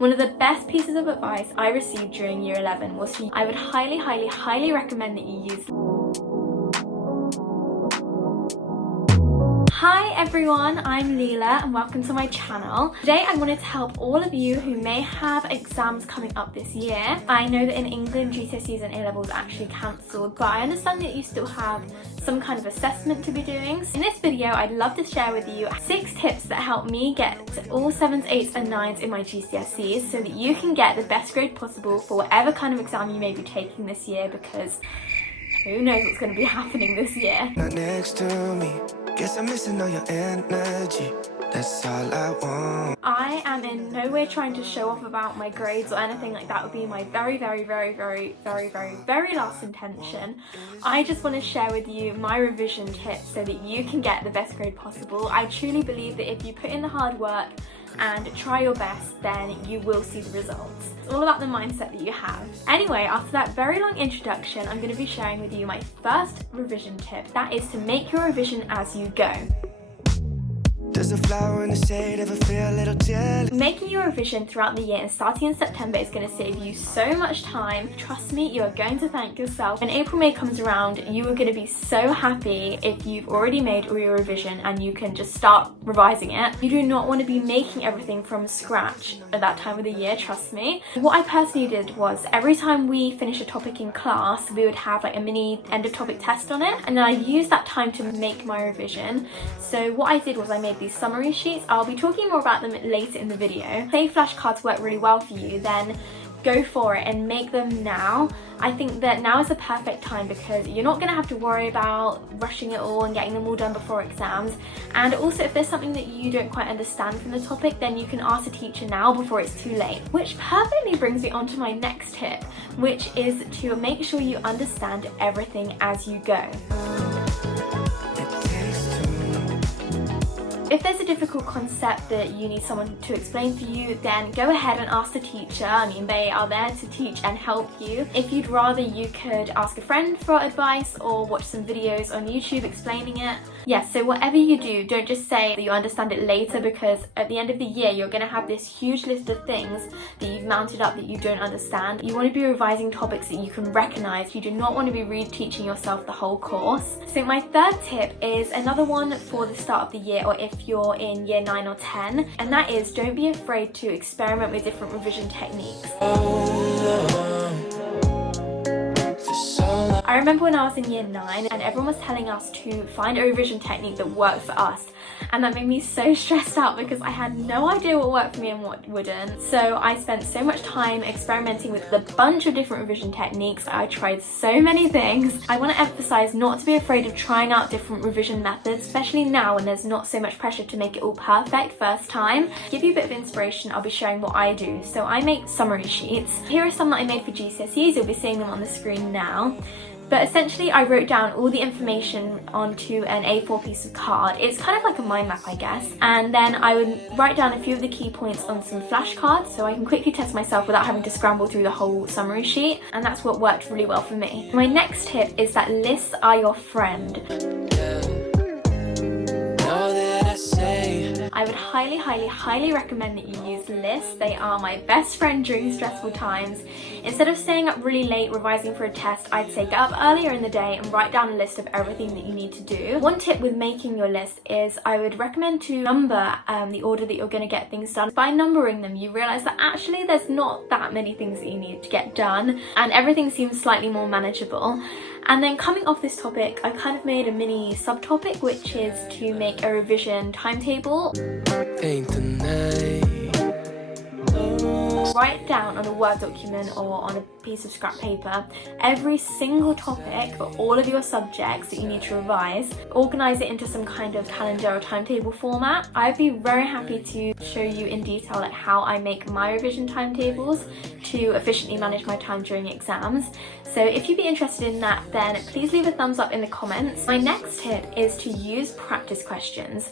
One of the best pieces of advice I received during year 11 was I would highly recommend that you use. Hi everyone, I'm Leela and welcome to my channel. Today I wanted to help all of you who may have exams coming up this year. I know that in England GCSEs and A-levels are actually cancelled, but I understand that you still have some kind of assessment to be doing. So in this video I'd love to share with you 6 tips that help me get all 7s, 8s and 9s in my GCSEs so that you can get the best grade possible for whatever kind of exam you may be taking this year, because who knows what's going to be happening this year. Not next to me. Guess I'm missing all your energy. That's all I want. I am in no way trying to show off about my grades or anything like that. Would be my very last intention. I just want to share with you my revision tips so that you can get the best grade possible. I truly believe that if you put in the hard work and try your best, then you will see the results. It's all about the mindset that you have. Anyway, after that very long introduction, I'm going to be sharing with you my first revision tip. That is to make your revision as you go. Does a flower in the shade ever feel a little jealous? Making your revision throughout the year and starting in September is going to save you so much time. Trust me, you are going to thank yourself. When April, May comes around, you are going to be so happy if you've already made all your revision and you can just start revising it. You do not want to be making everything from scratch at that time of the year, trust me. What I personally did was every time we finish a topic in class, we would have like a mini end of topic test on it, and then I used that time to make my revision. So what I did was I made these summary sheets. I'll be talking more about them later in the video. Say flashcards work really well for you, then go for it and make them now. I think that now is the perfect time because you're not going to have to worry about rushing it all and getting them all done before exams. And also, if there's something that you don't quite understand from the topic, then you can ask the teacher now before it's too late. Which perfectly brings me on to my next tip, which is to make sure you understand everything as you go. If there's a difficult concept that you need someone to explain for you, then go ahead and ask the teacher. I mean, they are there to teach and help you. If you'd rather, you could ask a friend for advice or watch some videos on YouTube explaining it. Yes, so whatever you do, don't just say that you understand it later, because at the end of the year, you're going to have this huge list of things that you've mounted up that you don't understand. You want to be revising topics that you can recognise. You do not want to be reteaching yourself the whole course. So my third tip is another one for the start of the year, or if you're in year 9 or 10, and that is don't be afraid to experiment with different revision techniques. I remember when I was in year 9 and everyone was telling us to find a revision technique that worked for us, and that made me so stressed out because I had no idea what worked for me and what wouldn't. So I spent so much time experimenting with a bunch of different revision techniques. I tried so many things. I want to emphasize not to be afraid of trying out different revision methods, especially now when there's not so much pressure to make it all perfect first time. To give you a bit of inspiration, I'll be sharing what I do. So I make summary sheets. Here are some that I made for GCSEs. You'll be seeing them on the screen now. But essentially I wrote down all the information onto an A4 piece of card. It's kind of like a mind map, I guess. And then I would write down a few of the key points on some flashcards so I can quickly test myself without having to scramble through the whole summary sheet. And that's what worked really well for me. My next tip is that lists are your friend. I would highly recommend that you use lists. They are my best friend during stressful times. Instead of staying up really late revising for a test, I'd say get up earlier in the day and write down a list of everything that you need to do. One tip with making your list is I would recommend to number the order that you're going to get things done. By numbering them, you realise that actually there's not that many things that you need to get done and everything seems slightly more manageable. And then coming off this topic, I kind of made a mini subtopic, which is to make a revision timetable. Write down on a Word document or on a piece of scrap paper every single topic for all of your subjects that you need to revise. Organise it into some kind of calendar or timetable format. I'd be very happy to show you in detail like how I make my revision timetables to efficiently manage my time during exams. So if you'd be interested in that, then please leave a thumbs up in the comments. My next tip is to use practice questions.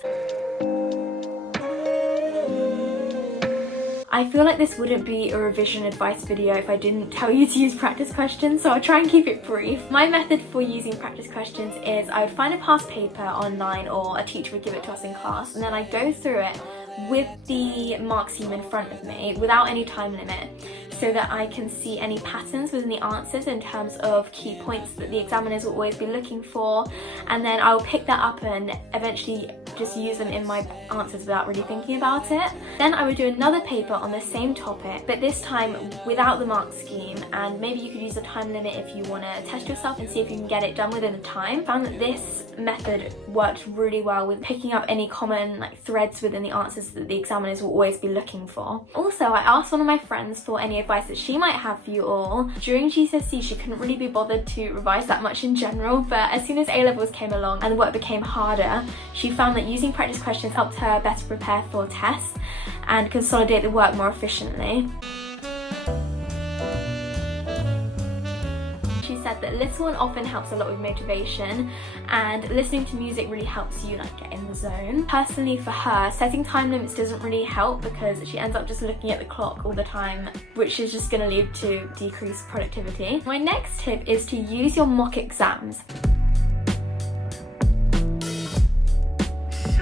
I feel like this wouldn't be a revision advice video if I didn't tell you to use practice questions, so I'll try and keep it brief. My method for using practice questions is I would find a past paper online or a teacher would give it to us in class, and then I'd go through it, with the mark scheme in front of me without any time limit, so that I can see any patterns within the answers in terms of key points that the examiners will always be looking for, and then I'll pick that up and eventually just use them in my answers without really thinking about it. Then I would do another paper on the same topic, but this time without the mark scheme, and maybe you could use a time limit if you want to test yourself and see if you can get it done within the time. I found that this method worked really well with picking up any common threads within the answers that the examiners will always be looking for. Also, I asked one of my friends for any advice that she might have for you all. During GCSE, she couldn't really be bothered to revise that much in general, but as soon as A-levels came along and the work became harder, she found that using practice questions helped her better prepare for tests and consolidate the work more efficiently. She said that little and often helps a lot with motivation, and listening to music really helps you get in the zone. Personally for her, setting time limits doesn't really help because she ends up just looking at the clock all the time, which is just going to lead to decreased productivity. My next tip is to use your mock exams.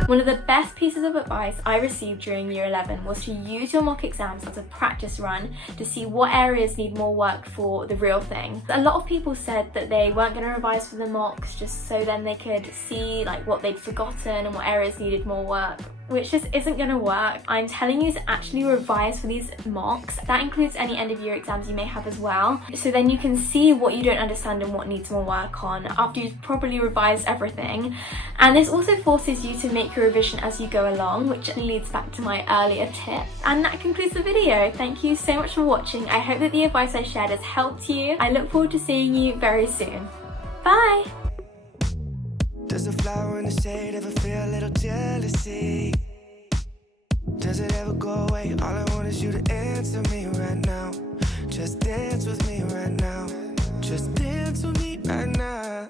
One of the best pieces of advice I received during year 11 was to use your mock exams as a practice run to see what areas need more work for the real thing. A lot of people said that they weren't going to revise for the mocks just so then they could see what they'd forgotten and what areas needed more work, which just isn't going to work. I'm telling you to actually revise for these mocks. That includes any end of year exams you may have as well. So then you can see what you don't understand and what needs more work on after you've properly revised everything. And this also forces you to make your revision as you go along, which leads back to my earlier tip. And that concludes the video. Thank you so much for watching. I hope that the advice I shared has helped you. I look forward to seeing you very soon. Bye! Does a flower in the shade ever feel a little jealousy? Does it ever go away? All I want is you to answer me right now. Just dance with me right now. Just dance with me right now.